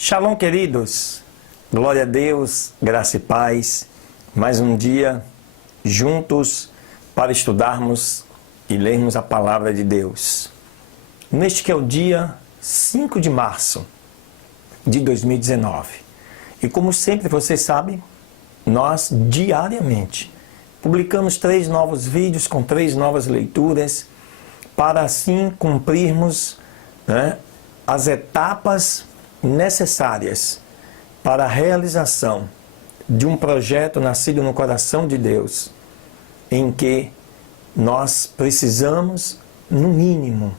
Shalom, queridos. Glória a Deus, graça e paz. Mais um dia juntos para estudarmos e lermos a palavra de Deus. Neste que é o dia 5 de março de 2019. E como sempre vocês sabem, nós diariamente publicamos 3 novos vídeos com 3 novas leituras para assim cumprirmos as etapas necessárias para a realização de um projeto nascido no coração de Deus, em que nós precisamos, no mínimo,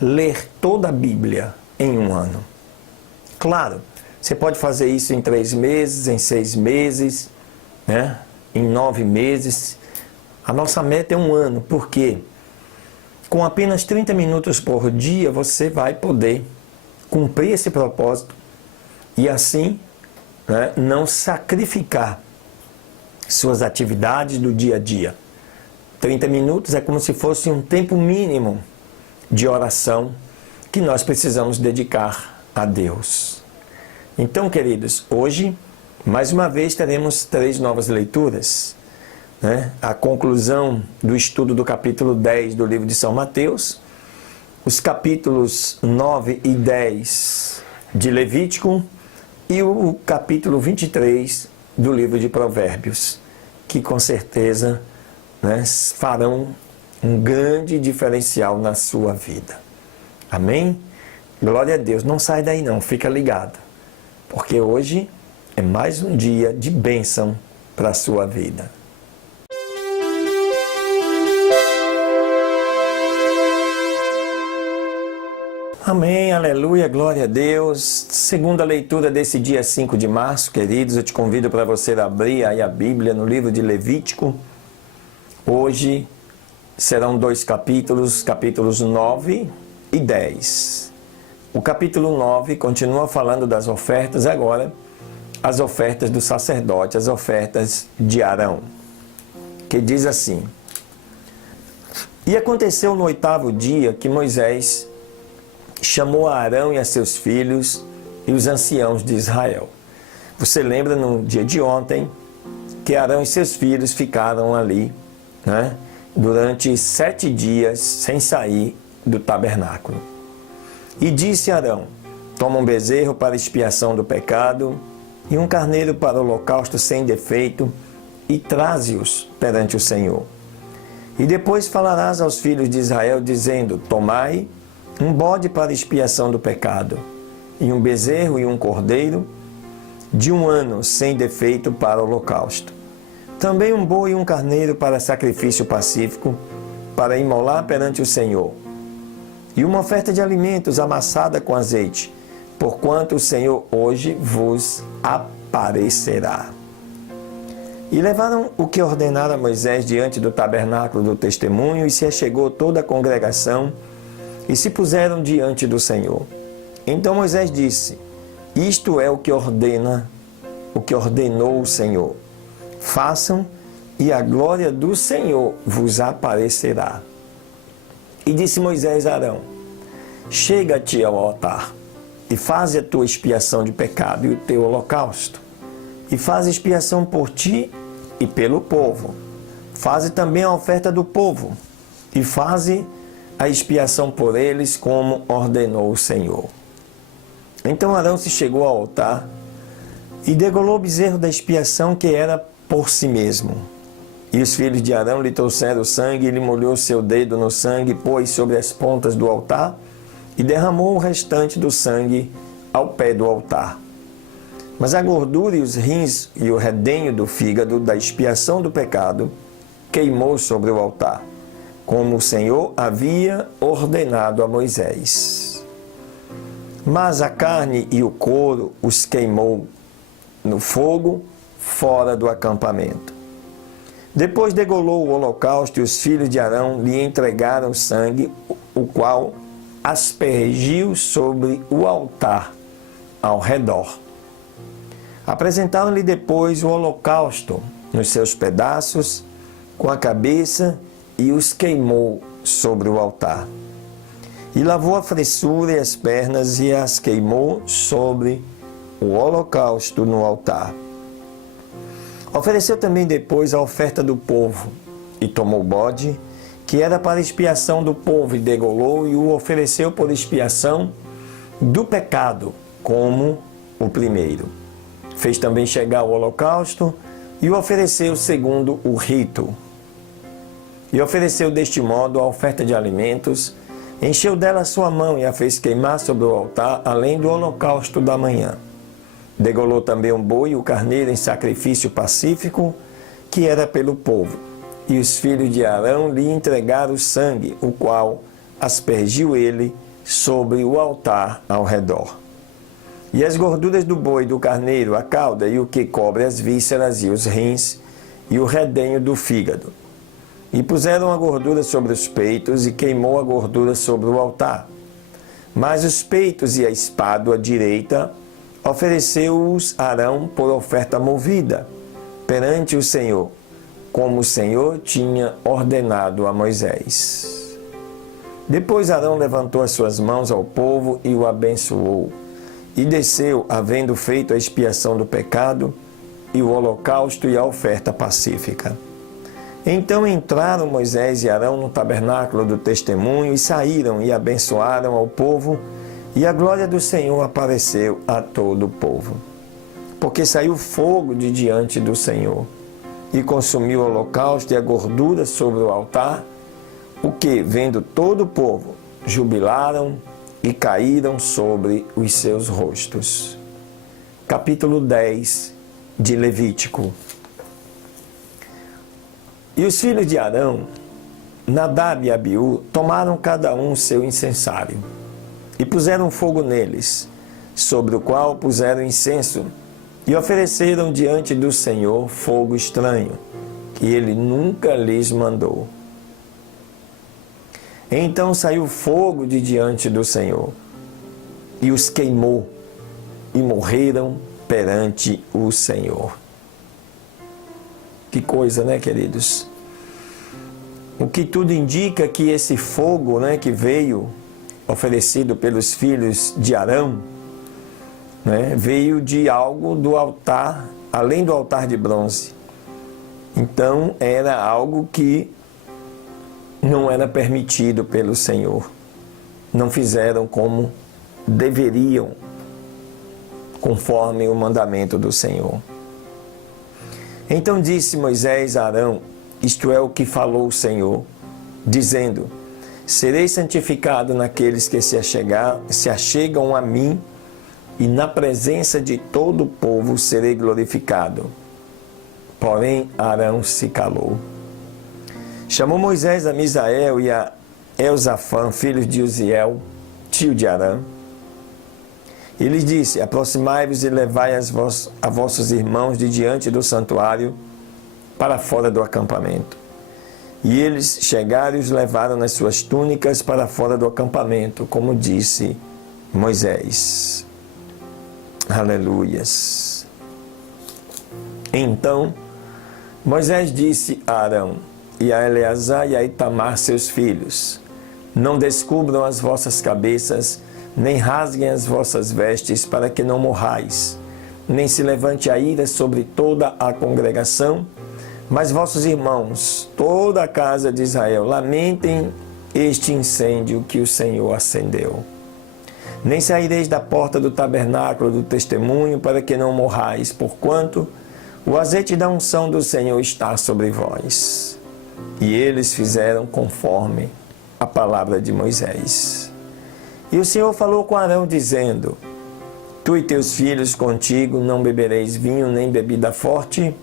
ler toda a Bíblia em um ano. Claro, você pode fazer isso em 3 meses, em 6 meses, em 9 meses. A nossa meta é um ano, porque com apenas 30 minutos por dia você vai poder cumprir esse propósito e assim não sacrificar suas atividades do dia a dia. 30 minutos é como se fosse um tempo mínimo de oração que nós precisamos dedicar a Deus. Então, queridos, hoje, mais uma vez, teremos 3 novas leituras. A conclusão do estudo do capítulo 10 do livro de São Mateus, os capítulos 9 e 10 de Levítico e o capítulo 23 do livro de Provérbios, que com certeza farão um grande diferencial na sua vida. Amém? Glória a Deus. Não sai daí não, fica ligado, porque hoje é mais um dia de bênção para a sua vida. Amém, aleluia, glória a Deus. Segunda leitura desse dia 5 de março, queridos, eu te convido para você abrir aí a Bíblia no livro de Levítico. Hoje serão 2 capítulos, capítulos 9 e 10. O capítulo 9 continua falando das ofertas, agora as ofertas do sacerdote, as ofertas de Arão, que diz assim: E aconteceu no 8º dia que Moisés chamou a Arão e a seus filhos e os anciãos de Israel. Você lembra no dia de ontem que Arão e seus filhos ficaram ali durante 7 dias sem sair do tabernáculo. E disse Arão: Toma um bezerro para expiação do pecado e um carneiro para o holocausto sem defeito e traze-os perante o Senhor. E depois falarás aos filhos de Israel dizendo: Tomai um bode para expiação do pecado, e um bezerro e um cordeiro de 1 ano sem defeito para o holocausto. Também um boi e um carneiro para sacrifício pacífico, para imolar perante o Senhor. E uma oferta de alimentos amassada com azeite, porquanto o Senhor hoje vos aparecerá. E levaram o que ordenara Moisés diante do tabernáculo do testemunho, e se achegou toda a congregação, e se puseram diante do Senhor. Então Moisés disse: Isto é o que ordenou o Senhor. Façam, e a glória do Senhor vos aparecerá. E disse Moisés a Arão: Chega-te ao altar, e faze a tua expiação de pecado e o teu holocausto, e faze expiação por ti e pelo povo. Faze também a oferta do povo, e faze a expiação por eles, como ordenou o Senhor. Então Arão se chegou ao altar e degolou o bezerro da expiação, que era por si mesmo. E os filhos de Arão lhe trouxeram o sangue, e ele molhou seu dedo no sangue, pôs sobre as pontas do altar e derramou o restante do sangue ao pé do altar. Mas a gordura e os rins e o redenho do fígado da expiação do pecado queimou sobre o altar, como o Senhor havia ordenado a Moisés. Mas a carne e o couro os queimou no fogo fora do acampamento. Depois degolou o holocausto, e os filhos de Arão lhe entregaram o sangue, o qual aspergiu sobre o altar ao redor. Apresentaram-lhe depois o holocausto nos seus pedaços, com a cabeça, e os queimou sobre o altar. E lavou a fressura e as pernas e as queimou sobre o holocausto no altar. Ofereceu também depois a oferta do povo, e tomou o bode, que era para expiação do povo, e degolou e o ofereceu por expiação do pecado, como o primeiro. Fez também chegar o holocausto e o ofereceu segundo o rito. E ofereceu deste modo a oferta de alimentos, encheu dela a sua mão e a fez queimar sobre o altar, além do holocausto da manhã. Degolou também um boi e o carneiro em sacrifício pacífico, que era pelo povo. E os filhos de Arão lhe entregaram o sangue, o qual aspergiu ele sobre o altar ao redor. E as gorduras do boi, do carneiro, a cauda e o que cobre as vísceras e os rins, e o redenho do fígado. E puseram a gordura sobre os peitos, e queimou a gordura sobre o altar. Mas os peitos e a espádua direita ofereceu-os Arão por oferta movida perante o Senhor, como o Senhor tinha ordenado a Moisés. Depois Arão levantou as suas mãos ao povo e o abençoou, e desceu, havendo feito a expiação do pecado, e o holocausto e a oferta pacífica. Então entraram Moisés e Arão no tabernáculo do testemunho, e saíram e abençoaram ao povo, e a glória do Senhor apareceu a todo o povo. Porque saiu fogo de diante do Senhor, e consumiu o holocausto e a gordura sobre o altar, o que, vendo todo o povo, jubilaram e caíram sobre os seus rostos. Capítulo 10 de Levítico. E os filhos de Arão, Nadab e Abiú, tomaram cada um seu incensário, e puseram fogo neles, sobre o qual puseram incenso, e ofereceram diante do Senhor fogo estranho, que ele nunca lhes mandou. Então saiu fogo de diante do Senhor, e os queimou, e morreram perante o Senhor. Que coisa, né, queridos? O que tudo indica que esse fogo, né, que veio oferecido pelos filhos de Arão, né, veio de algo do altar, além do altar de bronze. Então era algo que não era permitido pelo Senhor. Não fizeram como deveriam, conforme o mandamento do Senhor. Então disse Moisés a Arão, isto é o que falou o Senhor, dizendo: serei santificado naqueles que se achegam a mim, e na presença de todo o povo serei glorificado. Porém Arão se calou. Chamou Moisés a Misael e a Elzafã, filhos de Uziel, tio de Arão, e lhes disse: aproximai-vos e levai a vossos irmãos de diante do santuário para fora do acampamento. E eles chegaram e os levaram nas suas túnicas para fora do acampamento, como disse Moisés. Aleluias. Então Moisés disse a Arão e a Eleazar e a Itamar, seus filhos: não descubram as vossas cabeças, nem rasguem as vossas vestes, para que não morrais, nem se levante a ira sobre toda a congregação, mas vossos irmãos, toda a casa de Israel, lamentem este incêndio que o Senhor acendeu. Nem saireis da porta do tabernáculo do testemunho, para que não morrais, porquanto o azeite da unção do Senhor está sobre vós. E eles fizeram conforme a palavra de Moisés. E o Senhor falou com Arão, dizendo: tu e teus filhos contigo não bebereis vinho nem bebida forte,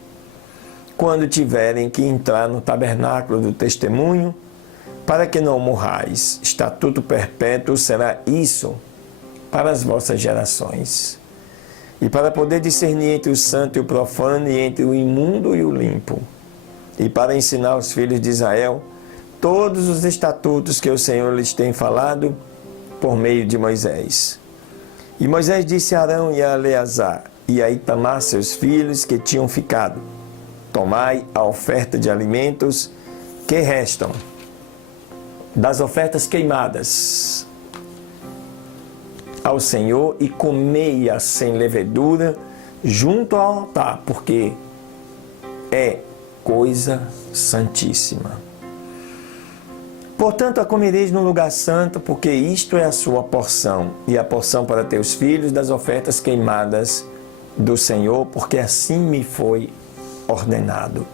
quando tiverem que entrar no tabernáculo do testemunho, para que não morrais. Estatuto perpétuo será isso para as vossas gerações. E para poder discernir entre o santo e o profano, e entre o imundo e o limpo, e para ensinar aos filhos de Israel todos os estatutos que o Senhor lhes tem falado por meio de Moisés. E Moisés disse a Arão e a Eleazar e a Itamar, seus filhos, que tinham ficado: tomai a oferta de alimentos que restam das ofertas queimadas, ao Senhor e comei-a sem levedura junto ao altar, porque é coisa santíssima. Portanto, a comereis no lugar santo, porque isto é a sua porção, e a porção para teus filhos das ofertas queimadas do Senhor, porque assim me foi ordenado.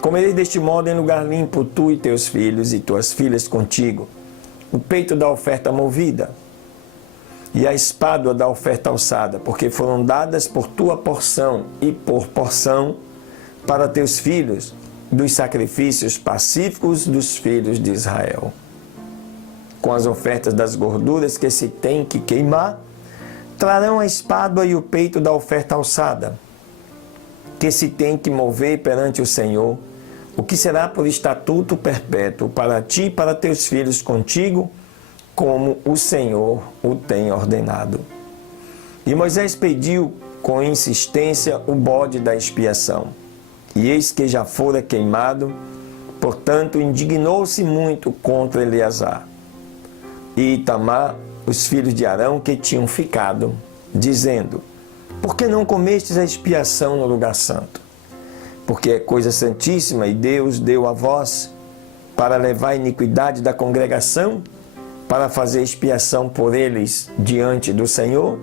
Comereis deste modo em lugar limpo, tu e teus filhos e tuas filhas contigo, o peito da oferta movida e a espádua da oferta alçada, porque foram dadas por tua porção e por porção para teus filhos dos sacrifícios pacíficos dos filhos de Israel. Com as ofertas das gorduras que se tem que queimar, trarão a espádua e o peito da oferta alçada, que se tem que mover perante o Senhor, o que será por estatuto perpétuo para ti e para teus filhos contigo, como o Senhor o tem ordenado. E Moisés pediu com insistência o bode da expiação. E eis que já fora queimado, portanto indignou-se muito contra Eleazar e Itamar, os filhos de Arão que tinham ficado, dizendo: por que não comestes a expiação no lugar santo? Porque é coisa santíssima e Deus deu a vós para levar a iniquidade da congregação, para fazer expiação por eles diante do Senhor?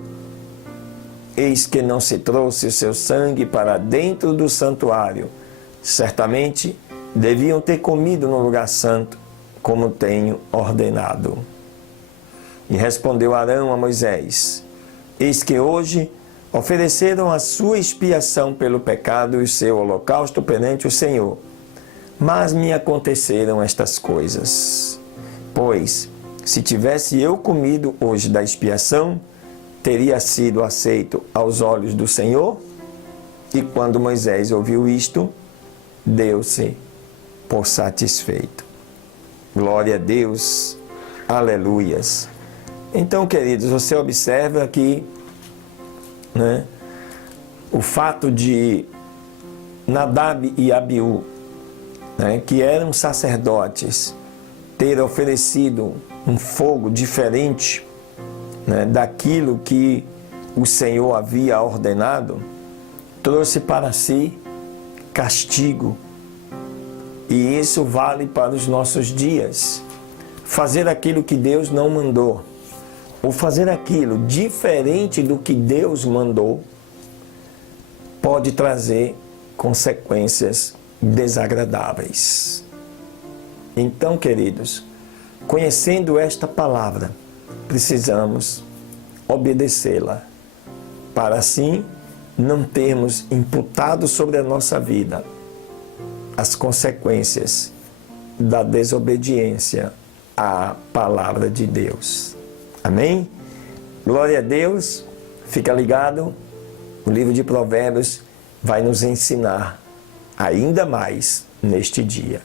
Eis que não se trouxe o seu sangue para dentro do santuário. Certamente deviam ter comido no lugar santo, como tenho ordenado. E respondeu Arão a Moisés: eis que hoje ofereceram a sua expiação pelo pecado e o seu holocausto perante o Senhor. Mas me aconteceram estas coisas. Pois, se tivesse eu comido hoje da expiação, teria sido aceito aos olhos do Senhor? E quando Moisés ouviu isto, deu-se por satisfeito. Glória a Deus, aleluias. Então, queridos, você observa aqui, né, o fato de Nadab e Abiú, né, que eram sacerdotes, ter oferecido um fogo diferente, né, daquilo que o Senhor havia ordenado, trouxe para si castigo. E isso vale para os nossos dias. Fazer aquilo que Deus não mandou, ou fazer aquilo diferente do que Deus mandou, pode trazer consequências desagradáveis. Então, queridos, conhecendo esta palavra, precisamos obedecê-la, para assim não termos imputado sobre a nossa vida as consequências da desobediência à palavra de Deus. Amém? Glória a Deus. Fica ligado, o livro de Provérbios vai nos ensinar ainda mais neste dia.